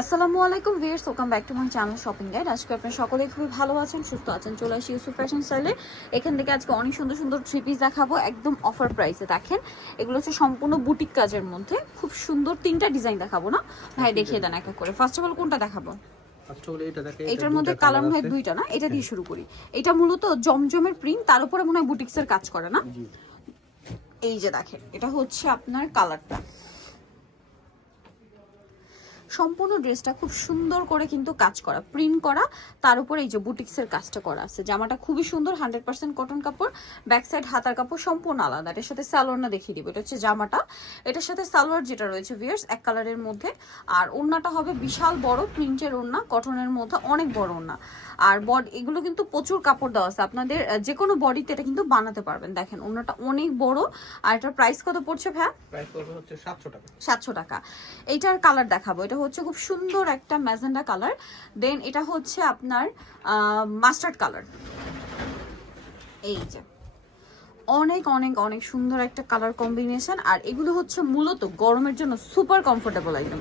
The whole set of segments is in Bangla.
আসসালামু আলাইকুম viewers welcome back to my channel shopping guide. আজকে আপনারা সকলে খুবই ভালো আছেন সুস্থ আছেন চলে আসি ইউসুফ ফ্যাশন স্টাইলে। এখান থেকে আজকে অনেক সুন্দর সুন্দর থ্রি পিস দেখাবো একদম অফার প্রাইসে দেখেন এগুলো হচ্ছে সম্পূর্ণ বুটিক কাজের মধ্যে। খুব সুন্দর তিনটা ডিজাইন দেখাবো না? ভাই দেখিয়ে দেন এক এক করে। ফার্স্ট অফ অল কোনটা দেখাবো? এটার মধ্যে কালার হয় দুইটা না? এটা দিয়ে শুরু করি। এটা মূলত জমজমের প্রিন্ট তার উপরে মনে হয় বুটিক্সের কাজ করে না? এই যে দেখেন এটা হচ্ছে আপনার কালারটা সম্পূর্ণ ড্রেসটা খুব সুন্দর করে কিন্তু কাজ করা প্রিন্ট করা। তার উপরে এই যে বুটিক্সের কাজটা করা আছে। জামাটা খুবই সুন্দর হান্ড্রেড পার্সেন্ট কটন কাপড়। ব্যাক সাইড হাতার কাপড় সম্পূর্ণ আলাদা। এটার সাথে সালোয়ার দেখিয়ে দিব। এটা হচ্ছে জামাটা। এটার সাথে সালোয়ার যেটা রয়েছে ভিয়ার্স এক কালারের মধ্যে। আর ওড়নাটা হবে বিশাল বড় প্রিন্টের ওড়না কটনের মধ্যে অনেক বড় ওড়না। আর বড এগুলো কিন্তু প্রচুর কাপড় দেওয়া আছে। আপনাদের যে কোনো বডিতে এটা কিন্তু বানাতে পারবেন। দেখেন ওড়নাটা অনেক বড়। আর এটার প্রাইস কত পড়ছে ভ্যা 700 টাকা। সাতশো টাকা। এইটার কালার দেখাবো। এটা হচ্ছে খুব সুন্দর একটা ম্যাজেন্ডা কালার। দেন এটা হচ্ছে আপনার মাস্টার্ড কালার। এই যে। অনেক অনেক অনেক সুন্দর একটা কালার কম্বিনেশন। আর এগুলো হচ্ছে মূলত গরমের জন্য সুপার কমফোর্টেবল একদম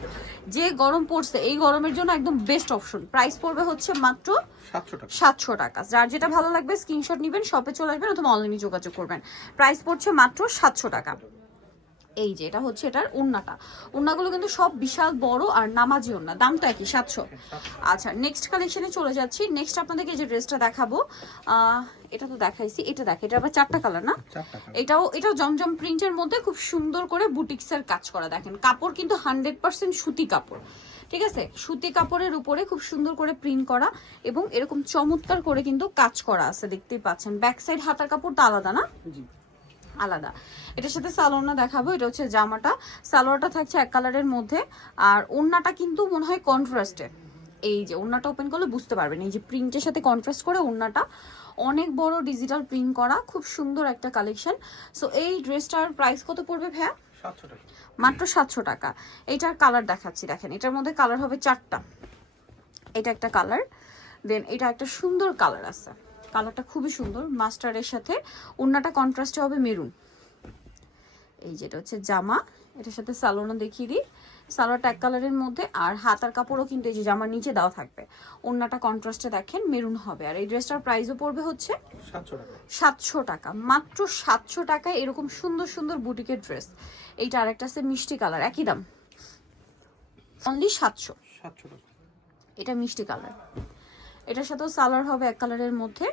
যে গরম পড়ছে এই গরমের জন্য একদম বেস্ট অপশন। প্রাইস পড়বে হচ্ছে মাত্র 700 টাকা। সাতশো টাকা। যার যেটা ভালো লাগবে স্ক্রিনশট নেবেন শপে চলে আসবেন অথবা অনলাইনে যোগাযোগ করবেন। প্রাইস পড়ছে মাত্র সাতশো টাকা। এই যে এটা হচ্ছে এটার উন্নাটা। উন্নাগুলো কিন্তু সব বিশাল বড় আর নামাজি উন্না। দামটা একই সাতশো। আচ্ছা নেক্সট কালেকশনে চলে যাচ্ছি। নেক্সট আপনাদেরকে এই যে ড্রেসটা দেখাবো। এটা তো দেখাইছি এটা দেখে এটা আবার চারটা কালার না? এটাও এটাও জমজম প্রিন্টের মধ্যে খুব সুন্দর করে বুটিক্সের কাজ করা দেখেন। কাপড় কিন্তু হান্ড্রেড পার্সেন্ট সুতি কাপড় ঠিক আছে? সুতি কাপড়ের উপরে খুব সুন্দর করে প্রিন্ট করা এবং এরকম চমৎকার করে কিন্তু কাজ করা আছে দেখতেই পাচ্ছেন। ব্যাক সাইড হাতার কাপড়টা আলাদা না? জি। আলাদা। এটার সাথে সালোয়ারটা দেখাবো এটা হচ্ছে জামাটা। সালোয়ারটা থাকছে এক কালারের মধ্যে আর ওড়নাটা কিন্তু মনে হয় কন্ট্রাস্টের। এই যে ওড়নাটা ওপেন করলে বুঝতে পারবেন এই যে প্রিন্টের সাথে কন্ট্রাস্ট করে ওড়নাটা। অনেক বড় ডিজিটাল প্রিন্ট করা খুব সুন্দর একটা কালেকশন সো এই ড্রেসটার প্রাইস কত পড়বে ভাইয়া? মাত্র সাতশো টাকা। এটার কালার দেখাচ্ছি দেখেন। এটার মধ্যে কালার হবে চারটা। এটা একটা কালার দেন এটা একটা সুন্দর কালার আছে। কালারটা খুবই সুন্দর মাস্টারের সাথে। ওড়নাটা কন্ট্রাস্টে হবে মেরুন। এই যেটা হচ্ছে জামা এটার সাথে সালোনা দেখিয়ে দিই। সালোয়ারটা এক কালারের মধ্যে আর হাতার কাপড়ও কিন্তু এই যে জামার নিচে দেওয়া থাকবে। ওড়নাটা কন্ট্রাস্টে দেখেন মেরুন হবে। আর এই ড্রেসটার প্রাইসও পড়বে হচ্ছে সাতশো টাকা। মাত্র সাতশো টাকায় এরকম সুন্দর সুন্দর বুটিকের ড্রেস এইটা আরেকটা আছে মিষ্টি কালার একই দাম। অনলি সাতশো। 700 টাকা। এটা মিষ্টি কালার। এটার সাথেও সালোয়ার হবে এক কালারের মধ্যে।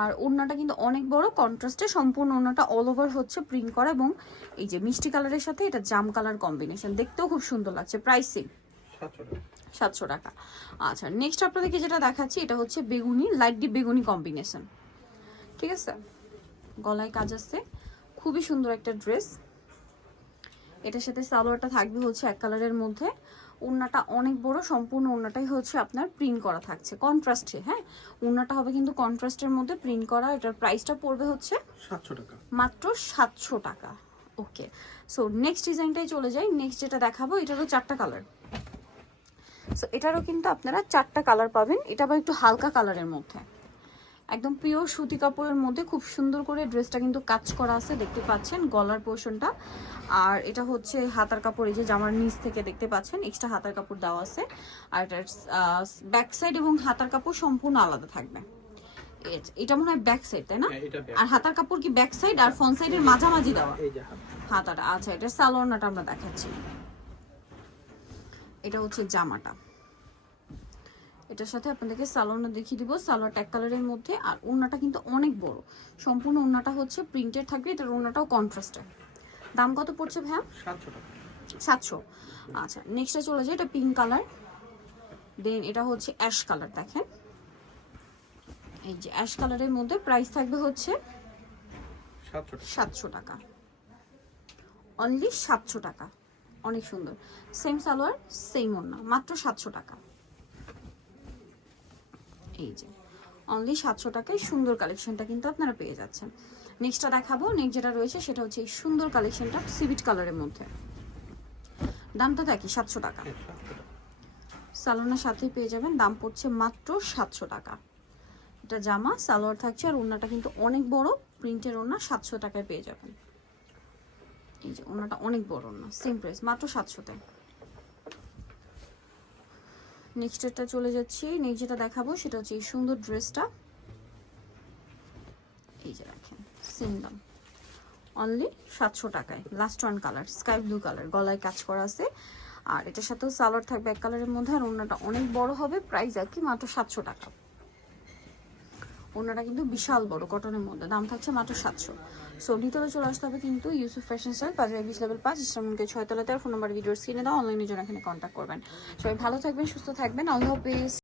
আর ওড়নাটা কিন্তু অনেক বড় কন্ট্রাস্টে সম্পূর্ণ ওড়নাটা অল ওভার হচ্ছে প্রিন্ট করা এবং এই যে মিষ্টি কালারের সাথে এটা জাম কালার কম্বিনেশন দেখতেও খুব সুন্দর লাগছে প্রাইসিং 700 সাতশো টাকা। আচ্ছা নেক্সট আপনাদেরকে যেটা দেখাচ্ছি এটা হচ্ছে বেগুনি লাইট ডিপ বেগুনি কম্বিনেশন ঠিক আছে? গলায় কাজ আছে। খুবই সুন্দর একটা ড্রেস এটার সাথে সালোয়ারটা থাকবে হচ্ছে এক কালারের মধ্যে। ওড়নাটা অনেক বড় সম্পূর্ণ ওড়নাটাই হচ্ছে আপনার প্রিন্ট করা থাকছে। কন্ট্রাস্টে হ্যাঁ? ওড়নাটা হবে কিন্তু কন্ট্রাস্টের মধ্যে প্রিন্ট করা এটার প্রাইসটা পড়বে হচ্ছে 700 টাকা। মাত্র সাতশো টাকা। ওকে সো নেক্সট ডিজাইনটাই চলে যাই। নেক্সট যেটা দেখাবো এটারও চারটা কালার সো এটারও কিন্তু আপনারা চারটা কালার পাবেন। এটা আবার একটু হালকা কালারের মধ্যে। একদম পিওর সুতি কাপড়ের মধ্যে খুব সুন্দর করে ড্রেসটা কিন্তু কাজ করা আছে দেখতে পাচ্ছেন গলার পোর্শনটা আর এটা হচ্ছে হাতার কাপড় এই যে জামার নিচ থেকে দেখতে পাচ্ছেন এক্সট্রা হাতার কাপড় দেওয়া আছে। আর এটার ব্যাক সাইড এবং হাতার কাপড় সম্পূর্ণ আলাদা থাকবে। এটা মনে হয় ব্যাক সাইড তাই না? হ্যাঁ আর হাতার কাপড় কি ব্যাক সাইড আর ফ্রন্ট সাইডের মাঝামাঝি দেওয়া? হাতাটা। আচ্ছা এটা সালোয়ারটা আমরা দেখাচ্ছি। এটা হচ্ছে জামাটা। এটার সাথে আপনাদেরকে সালোয়ারটা দেখিয়ে দিব। সালোয়ারটা এক কালারের মধ্যে আর ওড়নাটা কিন্তু অনেক বড়। সম্পূর্ণ ওড়নাটা হচ্ছে প্রিন্টেড থাকবে এটার ওড়নাটাও কন্ট্রাস্টের দাম কত পড়ছে ভাইয়া? 700 টাকা। সাতশো। আচ্ছা নেক্সটে চলে যায় এটা পিঙ্ক কালার দেন এটা হচ্ছে অ্যাশ কালার দেখেন। এই যে অ্যাশ কালারের মধ্যে প্রাইস থাকবে হচ্ছে 700 টাকা। সাতশো টাকা। অনলি সাতশো টাকা। অনেক সুন্দর। সেম সালোয়ার সেম ওড়না মাত্র সাতশো টাকা। এই যে অনলি সাতশো টাকায় সুন্দর কালেকশনটা কিন্তু আপনারা পেয়ে যাচ্ছেন। নেক্সটটা দেখাবো নেক্সট যেটা রয়েছে সেটা হচ্ছে এই সুন্দর কালেকশনটা সিভিট কালারের মধ্যে। দামটা দেখি সাতশো টাকা। 700 সালোনার সাথে পেয়ে যাবেন দাম পড়ছে মাত্র সাতশো টাকা। এটা জামা সালোয়ার থাকছে আর ওড়নাটা কিন্তু অনেক বড় প্রিন্টের ওড়না সাতশো টাকায় পেয়ে যাবেন। এই যে ওড়নাটা অনেক বড় ওড়না সেম প্রাইস মাত্র সাতশোতে। নেক্সট একটা চলে যাচ্ছি। নেক্সট যেটা দেখাবো সেটা হচ্ছে এই সুন্দর ড্রেসটা এই যে রাখেন সেম অনলি সাতশো টাকায়। Last one colour sky blue colour গলায় কাজ করা আছে। আর এটার সাথেও সালোয়ার থাকবে এক কালারের মধ্যে। আর অন্যটা অনেক বড় হবে প্রাইস একই মাত্র সাতশো টাকা। অন্যটা কিন্তু বিশাল বড়, কটনের মধ্যে। দাম থাকছে মাত্র সাতশো। সো ভিতরে চলে আসতে হবে কিন্তু ইউসুফ ফ্যাশন স্টাইল পাঁচ বিশ লেভেল পাঁচ, ইসলামকে ছয় তলাতে ফোন নাম্বার ভিডিওর স্ক্রিনে দাও অনলাইনে জন্য এখানে কন্ট্যাক্ট করবেন। সবাই ভালো থাকবেন, সুস্থ থাকবেন। আল্লাহ হাফিজ